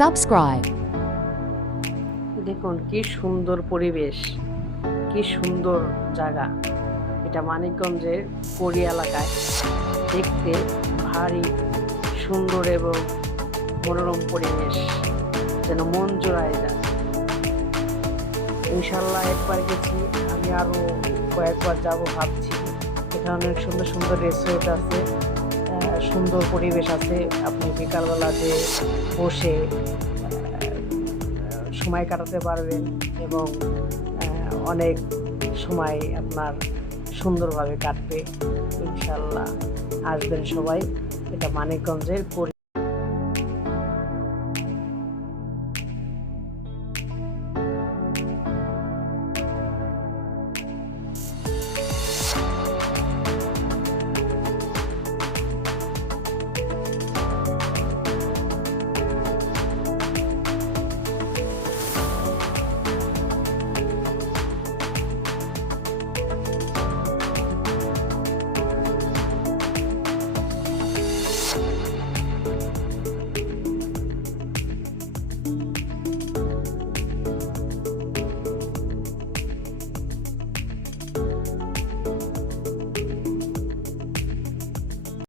Subscribe. দেখুন কি সুন্দর পরিবেশ, কি সুন্দর জায়গা। এটা মানিকগঞ্জের পরি এলাকায়, দেখতে ভারী সুন্দর এবং মনোরম পরিবেশ, যেন মন জোড়ায় যায়। ইনশাল্লাহ একবার গেছি, আমি আরও কয়েকবার যাব ভাবছি। এখানে অনেক সুন্দর সুন্দর রিসোর্ট আছে, সুন্দর পরিবেশ আছে। আপনি বিকালবেলা যে বসে সময় কাটাতে পারবেন এবং অনেক সময় আপনার সুন্দরভাবে কাটবে। ইনশাল্লাহ আসবেন সবাই। এটা মানিকগঞ্জের